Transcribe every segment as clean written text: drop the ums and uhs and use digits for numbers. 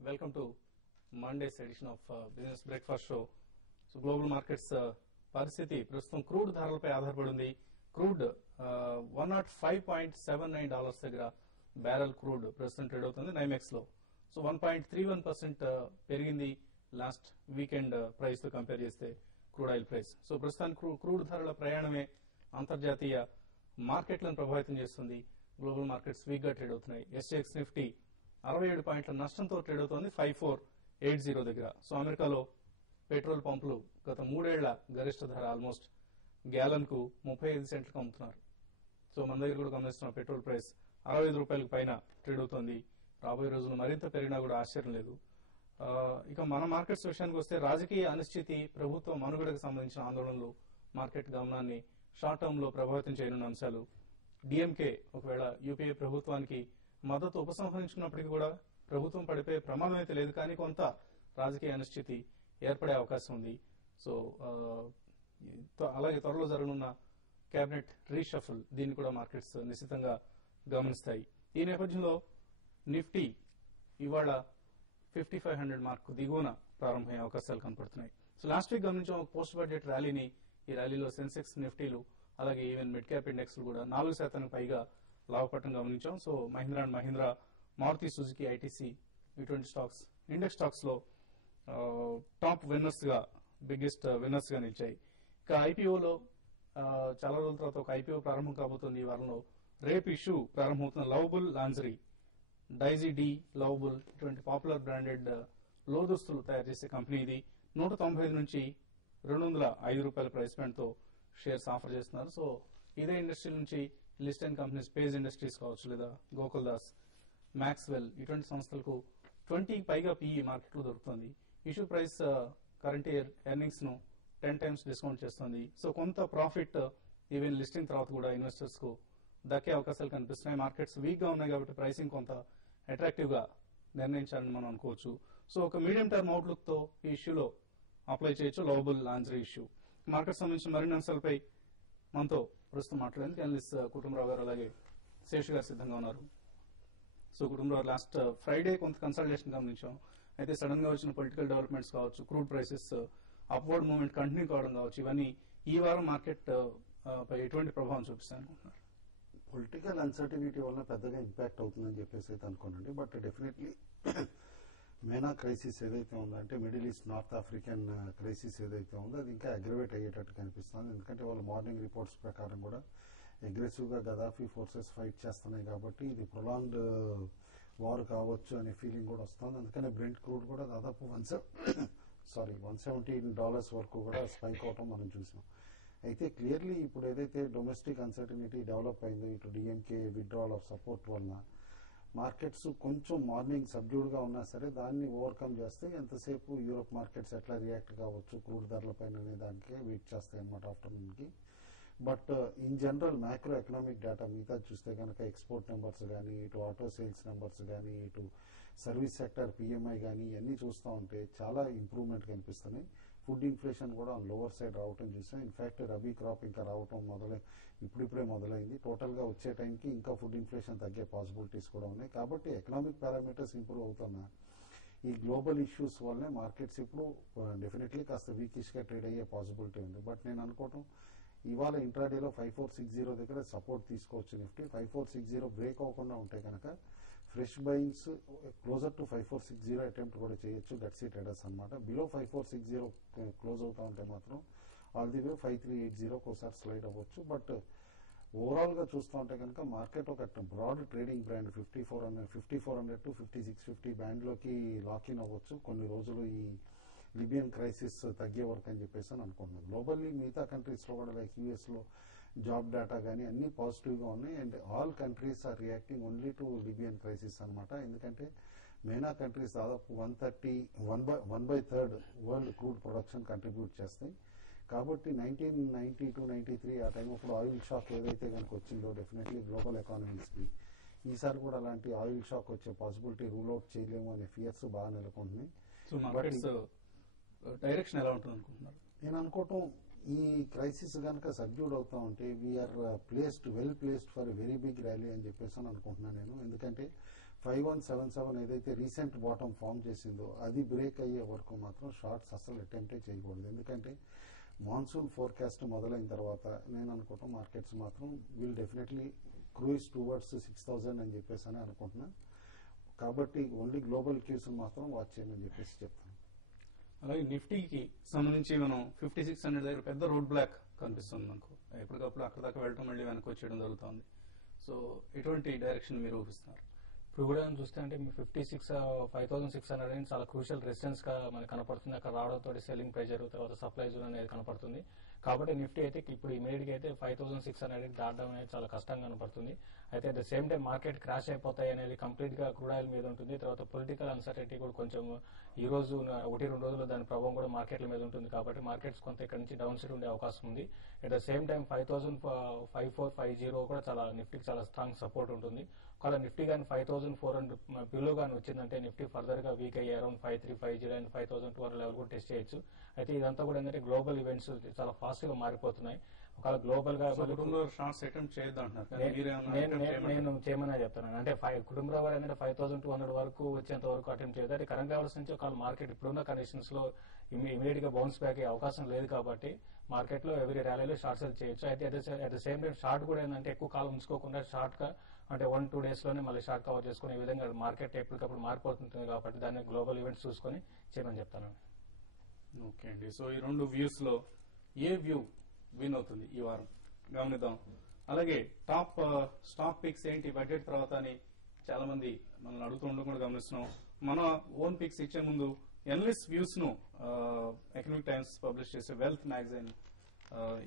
Welcome to Monday's edition of Business Breakfast Show. So global markets పరిస్థితి ప్రస్తుతం crude ధరలపై ఆధారపడి ఉంది. క్రూడ్ $105.79 దగ్గర బ్యారెల్ క్రూడ్ ప్రస్తుతం ట్రేడ్ అవుతుంది నైమెక్స్ లో. సో 1.31% పెరిగింది లాస్ట్ వీకెండ్ ప్రైస్ తో కంపేర్ చేస్తే క్రూడ్ ఆయిల్ ప్రైస్. సో ప్రస్తుతానికి క్రూడ్ ధరల ప్రయాణమే అంతర్జాతీయ మార్కెట్లను ప్రభావితం చేస్తుంది. గ్లోబల్ మార్కెట్స్ వీక్ గా ట్రేడ్ అవుతున్నాయి. ఎస్జీఎక్స్ నిఫ్టీ 67 పాయింట్ల నష్టంతో ట్రేడ్ అవుతోంది 5480 దగ్గర. సో అమెరికాలో పెట్రోల్ పంపులు గత 3 ఏళ్ల గరిష్ట ధర ఆల్మోస్ట్ గ్యాలన్ కు 35 సెంట్లకు అమ్ముతున్నారు. సో మన దగ్గర కూడా గమనిస్తున్న పెట్రోల్ ప్రైస్ 65 రూపాయలకు పైన ట్రేడ్ అవుతోంది. రాబోయే రోజులు మరింత పెరిగినా కూడా ఆశ్చర్యం లేదు. ఇక మన మార్కెట్స్ విషయానికి వస్తే రాజకీయ అనిశ్చితి, ప్రభుత్వ మనుగడకు సంబంధించిన ఆందోళనలు మార్కెట్ గమనాన్ని షార్ట్ టర్మ్ లో ప్రభావితం చేయనున్న అంశాలు. డిఎంకే ఒకవేళ యూపీఏ ప్రభుత్వానికి మద్దతు ఉపసంహరించుకున్నప్పటికీ కూడా ప్రభుత్వం పడిపోయే ప్రమాదం అయితే లేదు, కానీ కొంత రాజకీయ అనిశ్చితి ఏర్పడే అవకాశం ఉంది. సో అలాగే త్వరలో జరగనున్న కేబినెట్ రీషఫుల్ దీన్ని కూడా మార్కెట్స్ నిశ్చితంగా గమనిస్తాయి. ఈ నేపథ్యంలో నిఫ్టీ ఇవాళ 5500 మార్కు దిగువన ప్రారంభమయ్యే అవకాశాలు కనపడుతున్నాయి. సో లాస్ట్ వీక్ గమనించాం ఒక పోస్ట్ బడ్జెట్ ర్యాలీని. ఈ ర్యాలీలో సెన్సెక్స్, నిఫ్టీలు అలాగే ఈవెన్ మిడ్ క్యాప్ ఇండెక్స్ కూడా 4% పైగా లాభపడటం గమనించాం. So Mahindra and Mahindra, Maruti Suzuki, ITC ఇటువంటి స్టాక్స్ ఇండెక్స్ స్టాక్స్ లో టాప్ విన్నర్స్ గా, బిగ్గెస్ట్ విన్నర్స్ గా నిలిచాయి. ఇక ఐపీఓలో చాలా రోజుల తర్వాత ఒక ఐపీఓ ప్రారంభం కాబోతుంది. ఈ వారంలో రేపు ఇష్యూ ప్రారంభమవుతున్న lovable lingerie, Daisy Dee Lovable ఇటువంటి పాపులర్ బ్రాండెడ్ లోదుస్తులు తయారు చేసే కంపెనీ ఇది. 195 నుంచి 205 రూపాయల ప్రైస్ పాయింట్ తో షేర్స్ ఆఫర్ చేస్తున్నారు. సో ఇదే ఇండస్ట్రీ నుంచి లిస్ట్ అయిన కంపెనీస్ పేజ్ ఇండస్ట్రీస్ కావచ్చు, లేదా గోకుల్ దాస్, మ్యాక్స్వెల్ ఇటువంటి సంస్థలకు 20 పైగా పీఈ మార్కెట్ లో దొరుకుతుంది. Issue price current year earnings ను 10 టైమ్స్ డిస్కౌంట్ చేస్తుంది. సో కొంత ప్రాఫిట్ ఈవెన్ లిస్టింగ్ తర్వాత కూడా ఇన్వెస్టర్స్ కు దక్కే అవకాశాలు కనిపిస్తున్నాయి. మార్కెట్స్ వీక్ గా ఉన్నాయి కాబట్టి ప్రైసింగ్ కొంత అట్రాక్టివ్ గా నిర్ణయించాలని మనం అనుకోవచ్చు. సో ఒక మీడియం టర్మ్ అవుట్లుక్ తో ఈ ఇష్యూలో అప్లై చేయొచ్చు లవబుల్ లాంజరీ ఇష్యూ. మార్కెట్ సంబంధించిన మరిన్ని అంశాలపై మనతో ప్రస్తుతం మాట్లాడేందుకు అనలిస్ట్ కుటుంబరావు గారు అలాగే శేష్ గారు సిద్ధంగా ఉన్నారు. సో కుటుంబరావు, లాస్ట్ ఫ్రైడే కొంత కన్సల్టేషన్ గమనించాం. అయితే సడన్ గా వచ్చిన పొలిటికల్ డెవలప్మెంట్స్ కావచ్చు, crude prices upward movement continue కావడం కావచ్చు, ఇవన్నీ ఈ వారం మార్కెట్ పై ఎటువంటి ప్రభావం చూపిస్తాయి అనుకుంటున్నారు? పొలిటికల్ అన్సర్టినిటీ వల్ల పెద్దగా ఇంపాక్ట్ అవుతుందని చెప్పేసి అయితే అనుకోనండి. బట్ డెఫినెట్లీ మేనా క్రైసిస్ ఏదైతే ఉందో, అంటే middle east north African crisis ఏదైతే ఉందో అది ఇంకా అగ్రవేట్ అయ్యేటట్టు కనిపిస్తుంది. ఎందుకంటే వాళ్ళు మార్నింగ్ రిపోర్ట్స్ ప్రకారం కూడా అగ్రెసివ్ గా గదాఫీ ఫోర్సెస్ ఫైట్ చేస్తున్నాయి కాబట్టి ఇది ప్రొలాంగ్డ్ వార్ కావచ్చు అనే ఫీలింగ్ కూడా వస్తుంది. అందుకని బ్రెంట్ క్రూడ్ కూడా దాదాపు $117 వరకు కూడా స్పైక్ అవటం మనం చూసాం. అయితే క్లియర్లీ ఇప్పుడు ఏదైతే డొమెస్టిక్ అన్సర్టనిటీ డెవలప్ అయిందో, ఇటు డిఎంకే విత్డ్రావల్ ఆఫ్ సపోర్ట్ వలన మార్కెట్స్ కొంచెం మార్నింగ్ సబ్డ్యూడ్ గా ఉన్నా సరే దాన్ని ఓవర్కమ్ చేస్తే ఎంతసేపు యూరోప్ మార్కెట్స్ ఎట్లా రియాక్ట్ కావచ్చు క్రూడ్ ధరల పైన దానికే వెయిట్ చేస్తాయి అన్నమాట ఆఫ్టర్నూన్ కి. But in general macro economic data మిగతా చూస్తే కనుక ఎక్స్పోర్ట్ నెంబర్స్ కానీ, ఇటు ఆటో సేల్స్ నెంబర్స్ కానీ, ఇటు సర్వీస్ సెక్టర్ పిఎంఐ కానీ ఇవన్నీ చూస్తూ ఉంటే చాలా ఇంప్రూవ్మెంట్ కనిపిస్తున్నాయి. ఫుడ్ ఇన్ఫ్లేషన్ కూడా లోవర్ సైడ్ రావటం చూసాం. ఇన్ఫాక్ట్ రబీ క్రాప్ ఇంకా రావటం ఇప్పుడిప్పుడే మొదలైంది. టోటల్ గా వచ్చే టైంకి ఇంకా ఫుడ్ ఇన్ఫ్లేషన్ తగ్గే పాసిబిలిటీస్ కూడా ఉన్నాయి. కాబట్టి ఎకనామిక్ పారామీటర్స్ ఇంప్రూవ్ అవుతున్నా ఈ గ్లోబల్ ఇష్యూస్ వల్లనే మార్కెట్స్ ఇప్పుడు డెఫినెట్లీ కాస్త వీకిష్ గా ట్రేడ్ అయ్యే పాసిబిలిటీ ఉంది. బట్ నేను అనుకోవటం ఇవాళ ఇంట్రాడేలో 5460 దగ్గర సపోర్ట్ తీసుకోవచ్చు నిఫ్టీ. 5460 బ్రేక్ అవ్వకుండా ఉంటే కనుక fresh beings closer to 5460 attempt కూడా చేయొచ్చు గట్సీ ట్రేడర్స్ అనమాట. బిలో 5460 క్లోజ్ అవుతా ఉంటే మాత్రం ఆల్ ది వే 5380 ఒకసారి స్లైడ్ అవ్వచ్చు. బట్ ఓవరాల్ గా చూస్తూ ఉంటే కనుక మార్కెట్ ఒక broad trading brand 5400 to 5650 band లోకి లాక్-ఇన్ అవ్వచ్చు కొన్ని రోజులు ఈ లిబియన్ క్రైసిస్ తగ్గే వరకు అని చెప్పేసి అని అనుకుంటున్నాను. గ్లోబల్లీ మిగతా కంట్రీస్ లో కూడా లైక్ యూఎస్ లో జాబ్ డేటా కానీ అన్ని పాజిటివ్ గా ఉన్నాయి. And all countries are reacting only to Libyan crisis అనమాట. ఎందుకంటే మెయినా కంట్రీస్ దాదాపు 1/3 వరల్డ్ క్రూడ్ ప్రొడక్షన్ కంట్రిబ్యూట్ చేస్తాయి. కాబట్టి 1992-93 ఆ టైం అప్పుడు ఆయిల్ షాక్ ఏదైతే కనుక వచ్చిందో డెఫినెట్లీ గ్లోబల్ ఎకానమీస్ కి ఈసారి కూడా అలాంటి ఆయిల్ షాక్ వచ్చే పాసిబిలిటీ రూల్ అవుట్ చేయలేము అనే ఫియర్స్ బాగా నెలకొంటున్నాయి. డైరెక్షన్ ఎలా ఉంటుంది అనుకుంటున్నారు? నేను అనుకోవటం ఈ క్రైసిస్ కనుక సబ్డ్యూడ్ అవుతా ఉంటే we're well placed for a very big rally అని చెప్పేసి అని అనుకుంటున్నాను నేను. ఎందుకంటే 5177 ఏదైతే రీసెంట్ బాటమ్ ఫామ్ చేసిందో అది బ్రేక్ అయ్యే వరకు మాత్రం షార్ట్స్ అసలు అటెంప్టే చేయకూడదు. ఎందుకంటే మాన్సూన్ ఫోర్కాస్ట్ మొదలైన తర్వాత నేను అనుకుంటాం మార్కెట్స్ మాత్రం విల్ డెఫినెట్లీ క్రూయిజ్ టువర్డ్స్ 6000 అని చెప్పేసి అని అనుకుంటున్నా. కాబట్టి ఓన్లీ గ్లోబల్ క్యూస్ మాత్రం వాచ్ చేయమని చెప్పేసి చెప్తాను. అలాగే నిఫ్టీకి సంబంధించి మనం 5600 దగ్గర పెద్ద రోడ్ బ్లాక్ కనిపిస్తుంది మనకు. ఎప్పటికప్పుడు అక్కడ దాకా వెళ్ళడం మళ్ళీ వెనక్కి వచ్చేయడం జరుగుతుంది. సో ఎటువంటి డైరెక్షన్ మీరు ఊహిస్తున్నారు? ఇప్పుడు కూడా చూస్తే అంటే మీ 5600 అనేది చాలా క్రూషియల్ రెసిస్టెన్స్ గా మనకు కనపడుతుంది. అక్కడ రావడంతో సెల్లింగ్ ప్రెజర్ తర్వాత సప్లై జోన్ అనేది కనపడుతుంది. కాబట్టి నిఫ్టీ అయితే ఇప్పుడు ఇమీడియట్ గా అయితే 5600 దాటడం అనేది చాలా కష్టంగా కనపడుతుంది. అయితే at the same time market crash అయిపోతాయి అనేది కంప్లీట్ గా క్రూడ్ ఆయిల్ మీద ఉంటుంది. తర్వాత పొలిటికల్ అన్సర్టనిటీ కూడా కొంచెం ఈ రోజు 1-2 రోజుల్లో దాని ప్రభావం కూడా మార్కెట్ల మీద ఉంటుంది. కాబట్టి మార్కెట్స్ కొంత ఇక్కడ నుంచి డౌన్ సైడ్ ఉండే అవకాశం ఉంది. అట్ ద సేమ్ టైం 5450 కూడా చాలా నిఫ్టీకి చాలా స్ట్రాంగ్ సపోర్ట్ ఉంటుంది. ఒకవేళ నిఫ్టీ కానీ 5400 బిలో కానీ వచ్చిందంటే నిఫ్టీ ఫర్దర్ గా వీక్ అయ్యి అరౌండ్ 5350 అండ్ 5200 లెవెల్ కూడా టెస్ట్ చేయొచ్చు. అయితే ఇదంతా కూడా ఏంటంటే గ్లోబల్ ఈవెంట్స్ చాలా ఫాస్ట్ గా మారిపోతున్నాయి. ఒకవేళ గ్లోబల్ గా షార్ట్స్ అటెంప్ట్ చేయొద్దంటున్నారు. నేను చేయమనే చెప్తాను. అంటే కుటుంబ రావాలి అంటే 5200 వరకు వచ్చేంత వరకు అటెంప్ట్ చేయదు. అంటే కరెంట్ లెవెల్స్ నుంచి ఒకవేళ మార్కెట్ ఇప్పుడున్న కండిషన్స్ లో ఇమీడియట్ గా బౌన్స్ బ్యాక్ అయ్యే అవకాశం లేదు. కాబట్టి మార్కెట్ లో ఎవరి ర్యాలీలో షార్ట్ సెల్ చేయొచ్చు. అయితే at the same time short కూడా ఏంటంటే ఎక్కువ కాలం ఉంచుకోకుండా షార్ట్ గా అంటే 1-2 డేస్ లోనే మళ్ళీ షార్ట్ కవర్ చేసుకుని ఈ విధంగా మార్కెట్ ఎప్పటికప్పుడు మారిపోతుంటుంది. కాబట్టి దాన్ని గ్లోబల్ ఈవెంట్స్ చూసుకొని చేయమని చెప్తాను. ఓకే అండి. సో ఈ రెండు వ్యూస్ లో ఏ వ్యూ విన్ అవుతుంది ఈ వారం గమనిద్దాం. అలాగే టాప్ స్టాక్ పిక్స్ ఏంటి బడ్జెట్ తర్వాత అని చాలా మంది మనల్ని అడుగుతూ ఉండడం కూడా గమనిస్తున్నాం. మన ఓన్ పిక్స్ ఇచ్చే ముందు ఎనలిస్ట్ వ్యూస్ ను ఎకనామిక్ టైమ్స్ పబ్లిష్ చేసే వెల్త్ మ్యాగజైన్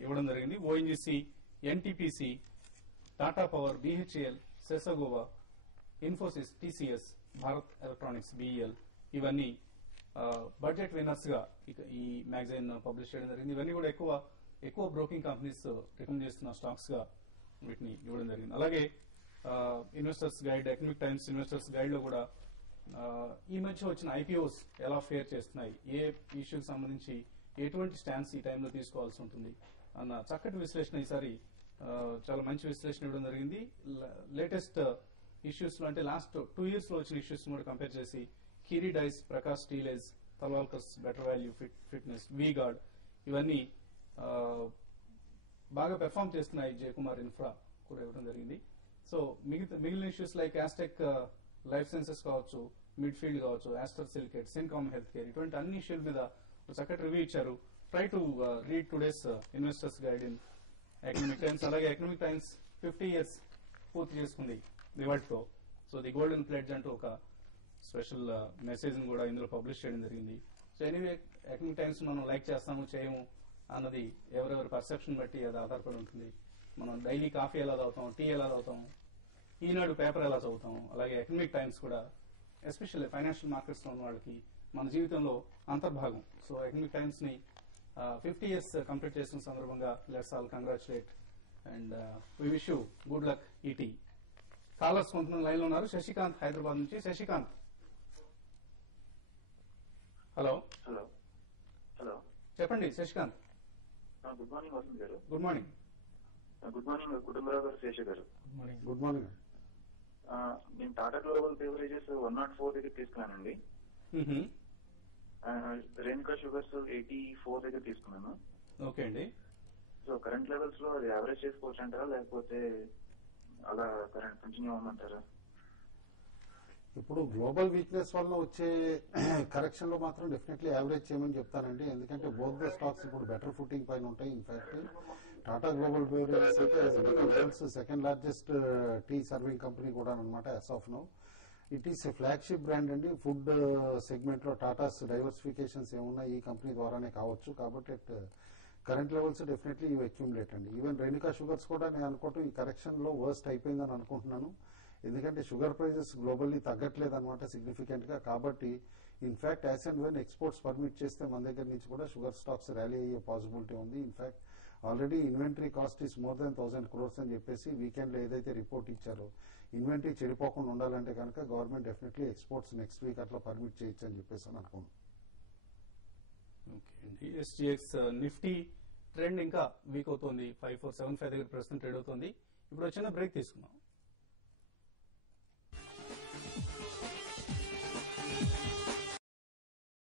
ఇవ్వడం జరిగింది. ONGC, NTPC, Tata power, BHEL, Sesa Goa, Infosys, TCS, Bharat electronics, BEL ఇవన్నీ బడ్జెట్ విన్నర్స్ గా ఈ మ్యాగజైన్ పబ్లిష్ చేయడం జరిగింది. ఇవన్నీ కూడా ఎక్కువ బ్రోకింగ్ కంపెనీస్ రికమెండ్ చేస్తున్న స్టాక్స్ గా వీటిని ఇవ్వడం జరిగింది. అలాగే investors guide, Economic Times investors guide లో కూడా ఈ మధ్య వచ్చిన IPOs ఎలా ఫేర్ చేస్తున్నాయి, ఏ ఇష్యూకి సంబంధించి ఎటువంటి స్టాన్స్ ఈ టైంలో తీసుకోవాల్సి ఉంటుంది అన్న చక్కటి విశ్లేషణ ఈసారి చాలా మంచి విశ్లేషణ ఇవ్వడం జరిగింది. లేటెస్ట్ ఇష్యూస్ లో అంటే లాస్ట్ 2 years లో వచ్చిన ఇష్యూస్ కూడా కంపేర్ చేసి Kiri Dyes, Prakash Steelage, Talwalkars, better value, fitness, V-Guard ఇవన్నీ బాగా పెర్ఫామ్ చేస్తున్నాయి. జయకుమార్ ఇన్ఫ్రా కూడా ఇవ్వడం జరిగింది. సో మిగిలిన ఇష్యూస్ లైక్ యాస్టెక్ లైఫ్ సైన్సెస్ కావచ్చు, మిడ్ఫీల్డ్ కావచ్చు, ఆస్టర్ సిలికేట్, సిన్కామ్ హెల్త్ కేర్ ఇటువంటి అన్ని ఇష్యూల మీద చక్కటి రివ్యూ ఇచ్చారు. Try to read today's investors guide in economic times. అలాగే ఎకనామిక్ టైమ్స్ 50 years పూర్తి చేసుకుంది ఇవాటితో. సో ది గోల్డెన్ ప్లేడ్జ్ అంటూ ఒక స్పెషల్ మెసేజ్ కూడా ఇందులో పబ్లిష్ చేయడం జరిగింది. సో ఎనీవే ఎకనామిక్ టైమ్స్ మనం లైక్ చేస్తాము చేయము అన్నది ఎవరెవరి పర్సెప్షన్ బట్టి అది ఆధారపడి ఉంటుంది. మనం డైలీ కాఫీ ఎలా తాగుతాం, టీ ఎలా తాగుతాం, ఈనాడు పేపర్ ఎలా చదువుతాం, అలాగే ఎకనామిక్ టైమ్స్ కూడా ఎస్పెషల్లీ ఫైనాన్షియల్ మార్కెట్స్ లో ఉన్న వాళ్ళకి మన జీవితంలో అంతర్భాగం. సో ఎకనామిక్ టైమ్స్ ని 50 years కంప్లీట్ చేసిన సందర్భంగా let's all congratulate and we wish you good luck. ET callers కొంతమంది లైన్ లో ఉన్నారు. శశికాంత్ హైదరాబాద్ నుంచి. శశికాంత్, హలో. హలో హలో చెప్పండి శశికాంత్. గుడ్ మార్నింగ్ వసంత్ గారు. Good morning. Good morning Kutumbarao గారు, శేష గారు. Good morning. నేను టాటా గ్లోబల్ బెవరేజెస్ 104 దగ్గర తీసుకున్నానండి. రేణుకా షుగర్స్ 84 దగ్గర తీసుకున్నాను. ఓకే అండి. సో కరెంట్ లెవెల్స్ లో అది యావరేజ్ చేసుకోవచ్చు అంటారా, లేకపోతే అలా కరెంట్ కంటిన్యూ అవ్వమంటారా? ఇప్పుడు గ్లోబల్ వీక్నెస్ వల్ల వచ్చే కరెక్షన్ లో మాత్రం డెఫినెట్లీ యావరేజ్ చేయమని చెప్తానండి. ఎందుకంటే బోత్ ద స్టాక్స్ ఇప్పుడు బెటర్ ఫుటింగ్ పైన ఉంటాయి. ఇన్ఫాక్ట్ టాటా గ్లోబల్ బెవరేజెస్ అయితే second largest tea serving company కూడా అనమాట as of now. It is a flagship brand అండి. ఫుడ్ సెగ్మెంట్ లో టాటాస్ డైవర్సిఫికేషన్స్ ఏమున్నా ఈ కంపెనీ ద్వారానే కావచ్చు. కాబట్టి కరెంట్ లెవెల్స్ డెఫినెట్లీ ఇవి అక్యుములేట్ అండి. ఈవెన్ రేణుకా షుగర్స్ కూడా నేను అనుకోవటం ఈ కరెక్షన్ లో వర్స్ట్ అయిపోయిందని అనుకుంటున్నాను. ఎందుకంటే షుగర్ ప్రైజెస్ గ్లోబల్లీ తగ్గట్లేదు అనమాట సిగ్నిఫికెంట్ గా. కాబట్టి in fact as and when exports permit చేస్తే మన దగ్గర నుంచి కూడా షుగర్ స్టాక్స్ ర్యాలీ అయ్యే పాసిబిలిటీ ఉంది. In fact already inventory cost is more than 1000 crores అని చెప్పేసి వీకెండ్ లో ఏదైతే రిపోర్ట్ ఇచ్చారో ఇన్వెంటరీ చెడిపోకుండా ఉండాలంటే కనుక government definitely exports next week అట్లా పర్మిట్ చేయొచ్చు అని చెప్పేసి అని అనుకున్నాను. ఓకే అండి. SGX నిఫ్టీ ట్రెండ్ ఇంకా వీక్ అవుతోంది. 5475 దగ్గర ప్రస్తుతం ట్రేడ్ అవుతోంది. ఇప్పుడు చిన్న బ్రేక్ తీసుకుందాం.